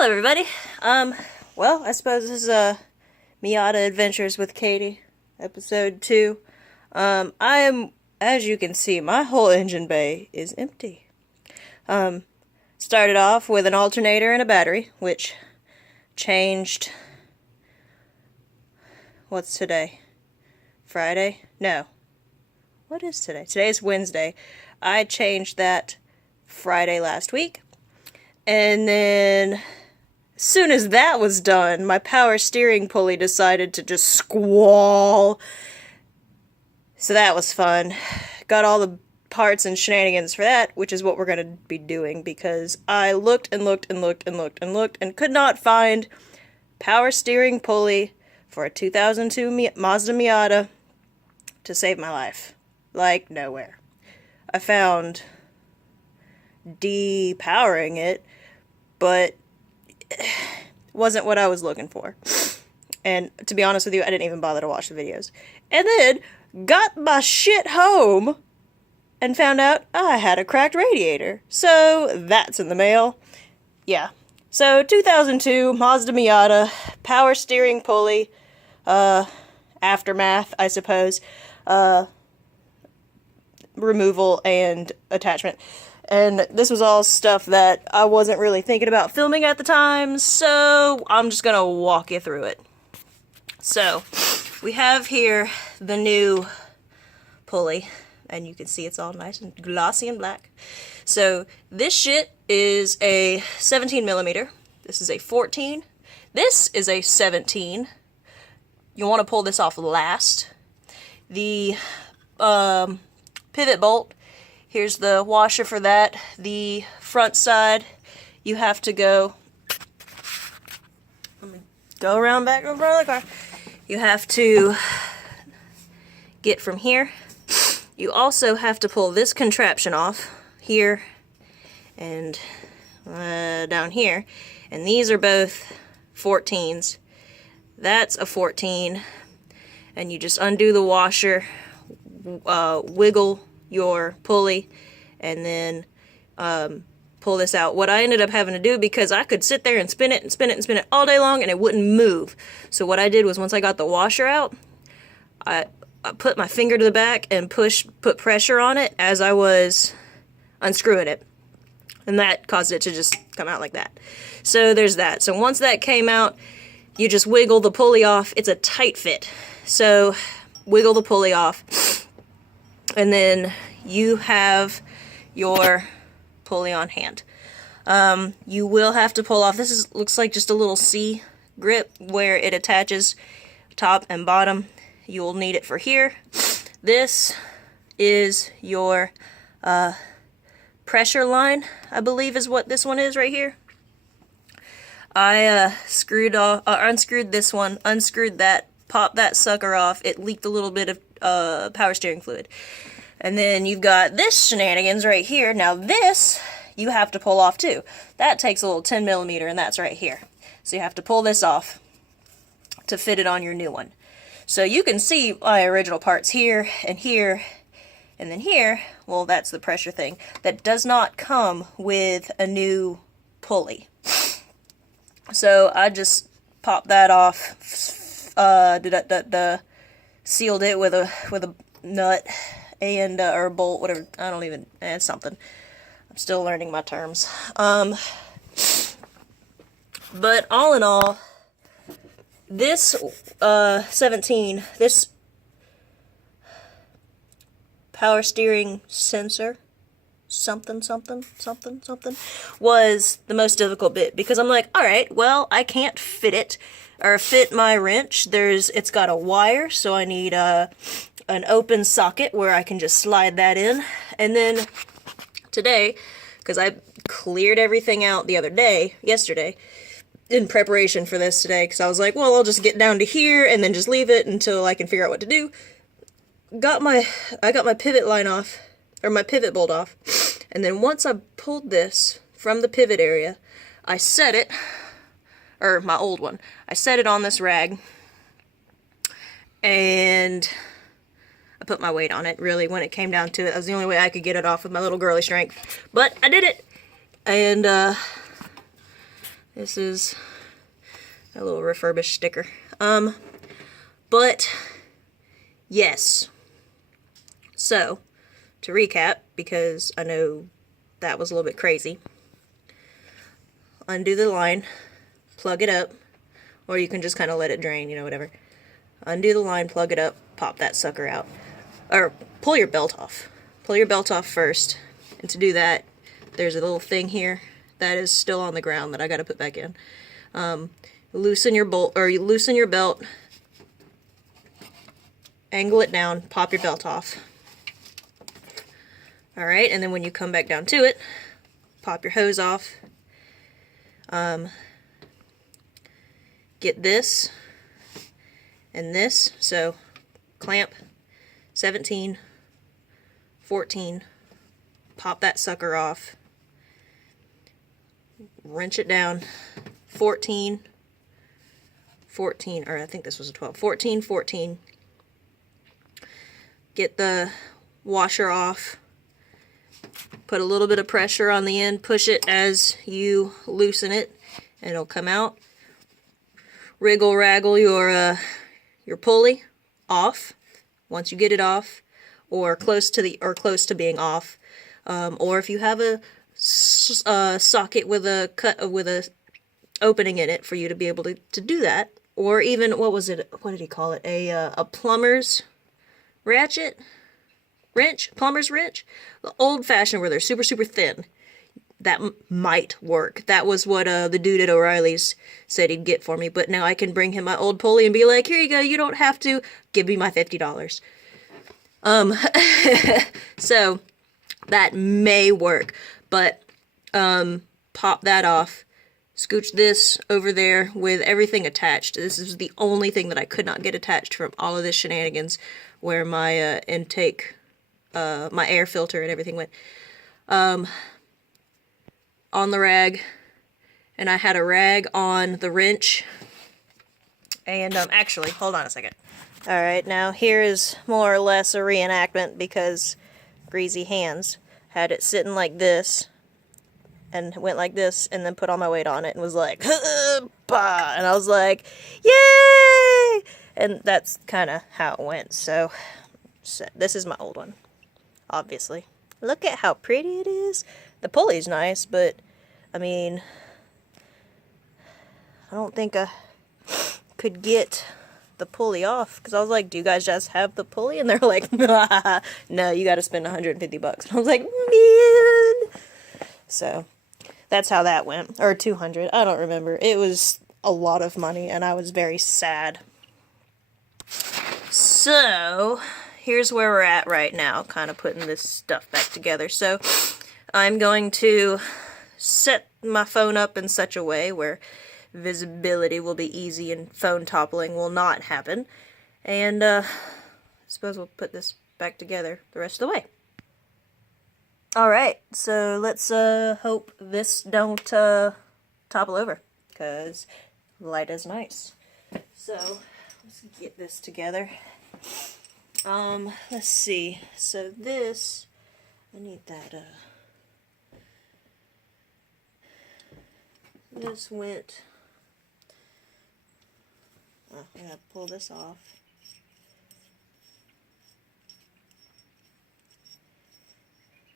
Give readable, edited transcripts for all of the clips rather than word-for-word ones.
Hello everybody. Well, I suppose this is Miata Adventures with Katie, episode 2. As you can see, my whole engine bay is empty. Started off with an alternator and a battery, which changed... What's today? Friday? No. What is today? Today's Wednesday. I changed that Friday last week. And then, as soon as that was done, my power steering pulley decided to just squall. So that was fun. Got all the parts and shenanigans for that, which is what we're going to be doing, because I looked and looked and looked and looked and looked and could not find power steering pulley for a 2002 Mazda Miata to save my life. Like, nowhere. I found depowering it, but it wasn't what I was looking for. And to be honest with you, I didn't even bother to watch the videos. And then got my shit home and found out I had a cracked radiator. So that's in the mail. Yeah. So 2002 Mazda Miata, power steering pulley, aftermath, I suppose, removal and attachment. And this was all stuff that I wasn't really thinking about filming at the time, so I'm just gonna walk you through it. So, we have here the new pulley, and you can see it's all nice and glossy and black. So, this shit is a 17 millimeter. This is a 14. This is a 17. You want to pull this off last. The pivot bolt, here's the washer for that. The front side, you have to go around back in front of the car. You have to get from here. You also have to pull this contraption off here and down here. And these are both 14s. That's a 14. And you just undo the washer, wiggle your pulley, and then pull this out. What I ended up having to do, because I could sit there and spin it and spin it and spin it all day long and it wouldn't move. So what I did was, once I got the washer out, I put my finger to the back and put pressure on it as I was unscrewing it. And that caused it to just come out like that. So there's that. So once that came out, you just wiggle the pulley off. It's a tight fit. So wiggle the pulley off. And then you have your pulley on hand. You will have to pull off. This looks like just a little C grip where it attaches top and bottom. You will need it for here. This is your pressure line, I believe is what this one is right here. I unscrewed this one, unscrewed that, popped that sucker off. It leaked a little bit of power steering fluid. And then you've got this shenanigans right here. Now this, you have to pull off too. That takes a little 10 millimeter, and that's right here. So you have to pull this off to fit it on your new one. So you can see my original parts here, and then here. Well, that's the pressure thing. That does not come with a new pulley. So I just popped that off, sealed it with a nut and or a bolt, whatever. I don't even. It's something. I'm still learning my terms. But all in all, this 17, this power steering sensor, something, was the most difficult bit, because I'm like, alright, well, I can't fit it, or fit my wrench. It's got a wire, so I need an open socket where I can just slide that in. And then today, because I cleared everything out yesterday, in preparation for this today, because I was like, well, I'll just get down to here and then just leave it until I can figure out what to do. I got my pivot line off, or my pivot bolt off, and then once I pulled this from the pivot area, I set it, or my old one, I set it on this rag, and I put my weight on it, really, when it came down to it. That was the only way I could get it off with my little girly strength. But I did it! And This is a little refurbished sticker. But yes. So, to recap, because I know that was a little bit crazy. Undo the line, plug it up, or you can just kind of let it drain, you know, whatever. Undo the line, plug it up, pop that sucker out. Or pull your belt off. Pull your belt off first. And to do that, there's a little thing here that is still on the ground that I gotta put back in. Loosen your bolt, or you loosen your belt, angle it down, pop your belt off. Alright, and then when you come back down to it, pop your hose off. Get this and this, so clamp 17, 14, pop that sucker off, wrench it down, 14, 14, or I think this was a 12, 14, 14, get the washer off, put a little bit of pressure on the end, push it as you loosen it, and it'll come out. Wriggle raggle your pulley off once you get it off, or close to being off. Or if you have a socket with a opening in it for you to be able to do that, or even what did he call it? A plumber's ratchet. Plumber's wrench, the old-fashioned where they're super, super thin. That might work. That was what the dude at O'Reilly's said he'd get for me, but now I can bring him my old pulley and be like, here you go, you don't have to, give me my $50. So, that may work, but, pop that off, scooch this over there with everything attached. This is the only thing that I could not get attached from all of this shenanigans, where my, intake, my air filter and everything went. On the rag, and I had a rag on the wrench, and actually, hold on a second. Alright, now here is more or less a reenactment, because greasy hands had it sitting like this, and went like this, and then put all my weight on it, and was like, bah! And I was like, yay! And that's kind of how it went. So this is my old one, obviously. Look at how pretty it is. The pulley's nice, but, I mean, I don't think I could get the pulley off, because I was like, do you guys just have the pulley? And they're like, no, you gotta spend $150. And I was like, man! So, that's how that went. Or 200, I don't remember. It was a lot of money, and I was very sad. So, here's where we're at right now, kind of putting this stuff back together. So, I'm going to set my phone up in such a way where visibility will be easy and phone toppling will not happen. And I suppose we'll put this back together the rest of the way. Alright, so let's hope this don't topple over, because the light is nice. So, let's get this together. Let's see. So this, I need that, this went, oh, I gotta pull this off.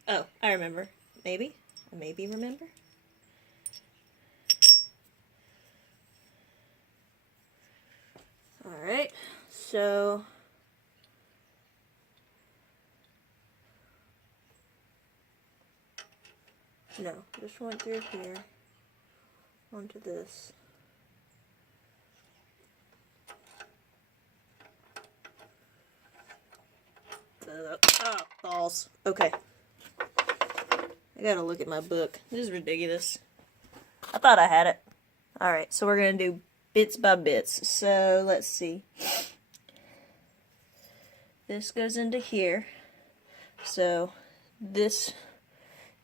Oh, I remember. Maybe. I maybe remember. Alright, so no, this went through here onto this. Oh, balls. Okay. I gotta look at my book. This is ridiculous. I thought I had it. Alright, so we're gonna do bits by bits. So, let's see. This goes into here. So, this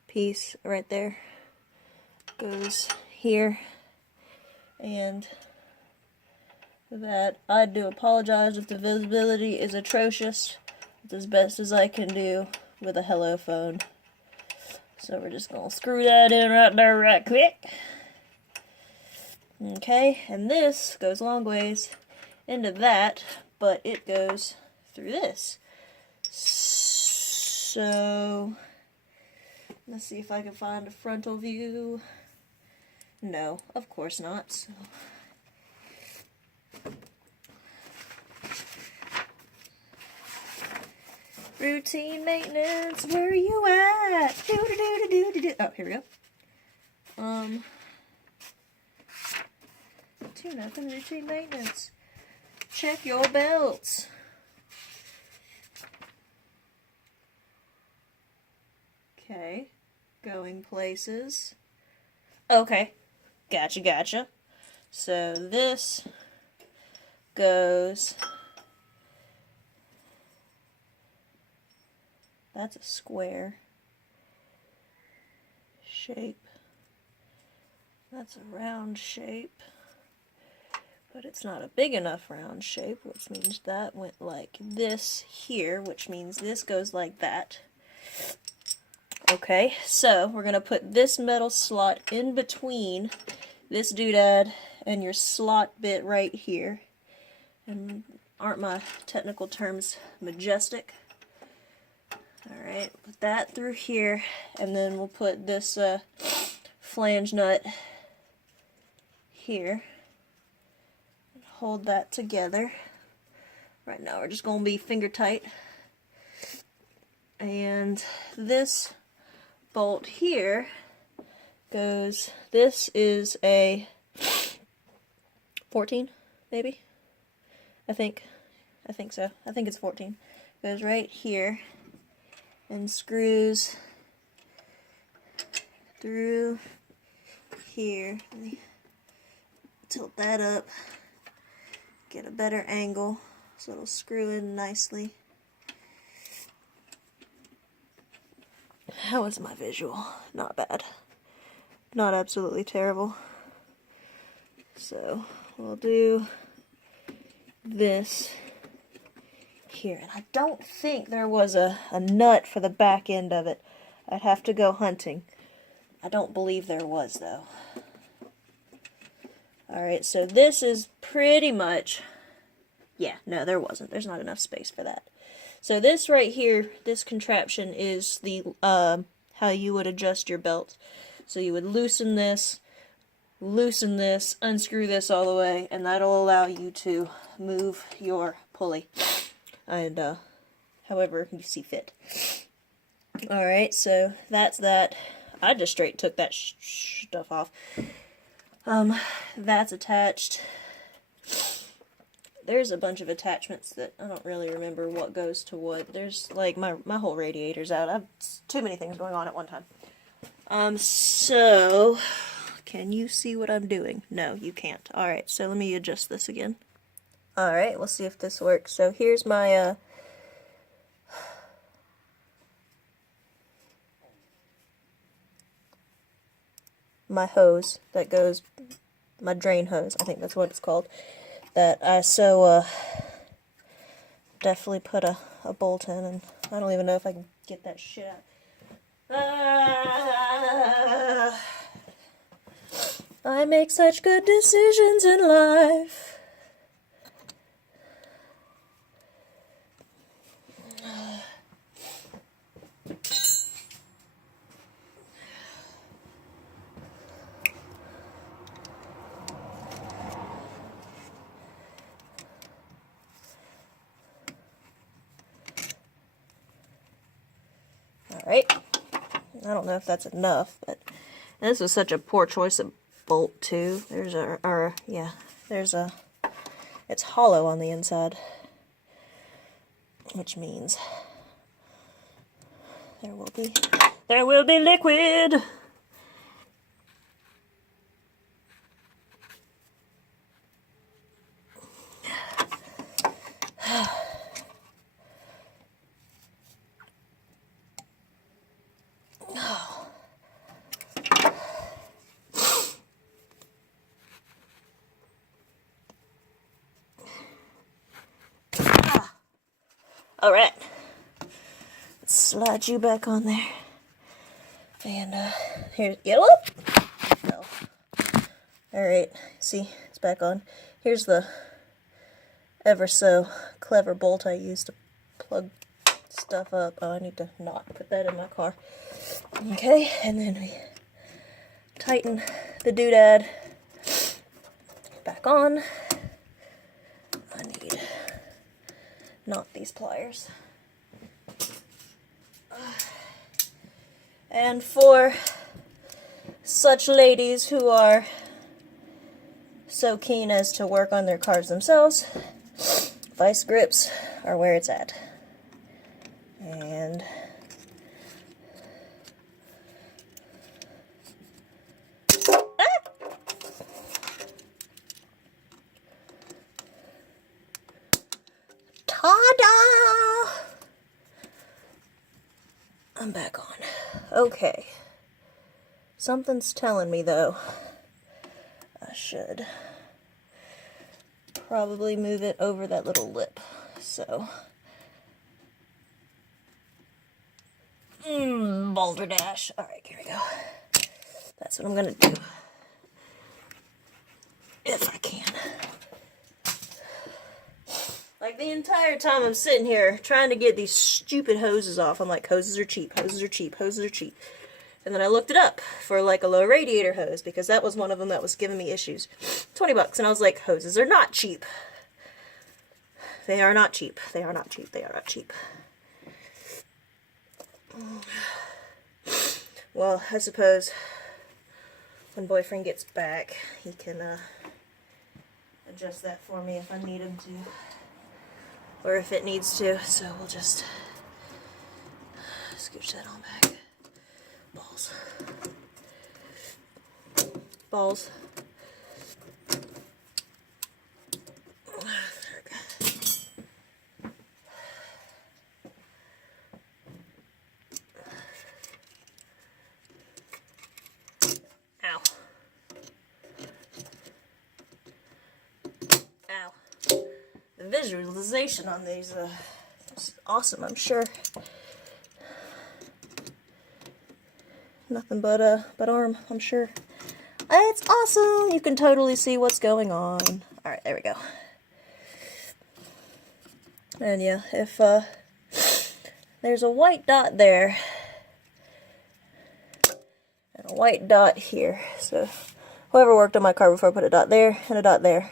piece right there goes here. And that, I do apologize if the visibility is atrocious. It's as best as I can do with a hello phone. So we're just gonna screw that in right there right quick. Okay, and this goes long ways into that, but it goes through this. So, let's see if I can find a frontal view. No, of course not. So. Routine maintenance, where are you at? Oh, here we go. Tune up and routine maintenance. Check your belts. Okay, going places. Okay, gotcha. So this goes, that's a square shape. That's a round shape, but it's not a big enough round shape, which means that went like this here, which means this goes like that. Okay, so we're going to put this metal slot in between this doodad and your slot bit right here. And aren't my technical terms majestic? Alright, put that through here, and then we'll put this flange nut here. Hold that together. Right now we're just going to be finger tight. And this bolt here goes, this is a 14, maybe? I think so. I think it's 14. Goes right here and screws through here. Let me tilt that up, get a better angle so it'll screw in nicely. How is my visual? Not bad. Not absolutely terrible. So we'll do this here. And I don't think there was a nut for the back end of it. I'd have to go hunting. I don't believe there was, though. Alright, so this is pretty much... Yeah, no, there wasn't. There's not enough space for that. So this right here, this contraption is the how you would adjust your belt. So you would loosen this, unscrew this all the way, and that'll allow you to move your pulley. And however you see fit. Alright, so that's that. I just straight took that stuff off. That's attached. There's a bunch of attachments that I don't really remember what goes to what. There's like my whole radiator's out. I've too many things going on at one time. So can you see what I'm doing? No, you can't. Alright, so let me adjust this again. Alright, we'll see if this works. So here's my my hose that goes, my drain hose, I think that's what it's called, that I definitely put a bolt in, and I don't even know if I can get that shit out. I make such good decisions in life. Alright, I don't know if that's enough, but this was such a poor choice of bolt too. There's it's hollow on the inside, which means there will be liquid. Alright, let's slide you back on there. And here's, get up! No. Alright, see, it's back on. Here's the ever so clever bolt I used to plug stuff up. Oh, I need to not put that in my car. Okay, and then we tighten the doodad back on. I need not these pliers. And for such ladies who are so keen as to work on their cars themselves, vice grips are where it's at. And ta-da! I'm back on. Okay. Something's telling me, though, I should probably move it over that little lip. So, balderdash. Alright, here we go. That's what I'm gonna do. If I can. Like, the entire time I'm sitting here trying to get these stupid hoses off, I'm like, hoses are cheap, hoses are cheap, hoses are cheap. And then I looked it up for, like, a low radiator hose, because that was one of them that was giving me issues. $20, and I was like, hoses are not cheap. They are not cheap. They are not cheap. They are not cheap. Well, I suppose when boyfriend gets back, he can adjust that for me if I need him to. Or if it needs to, so we'll just scooch that on back. Balls. Balls. Ow. Ow. The visualization on these is awesome, I'm sure. Nothing but arm, I'm sure. It's awesome! You can totally see what's going on. Alright, there we go. And yeah, if there's a white dot there, and a white dot here, so whoever worked on my car before put a dot there and a dot there.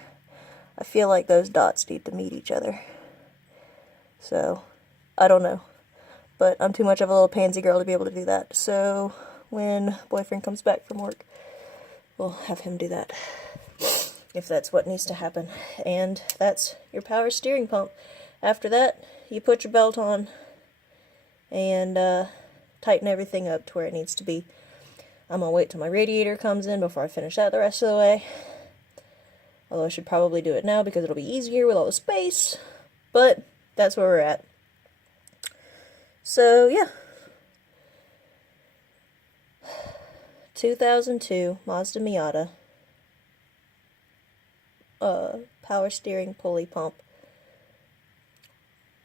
I feel like those dots need to meet each other. So, I don't know. But I'm too much of a little pansy girl to be able to do that. So, when boyfriend comes back from work, we'll have him do that. If that's what needs to happen. And that's your power steering pump. After that, you put your belt on and tighten everything up to where it needs to be. I'm going to wait till my radiator comes in before I finish that the rest of the way. Although I should probably do it now because it'll be easier with all the space. But that's where we're at. So, yeah. 2002 Mazda Miata. Power steering pulley pump.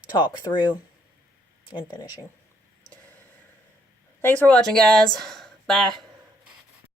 Talk through and finishing. Thanks for watching, guys. Bye.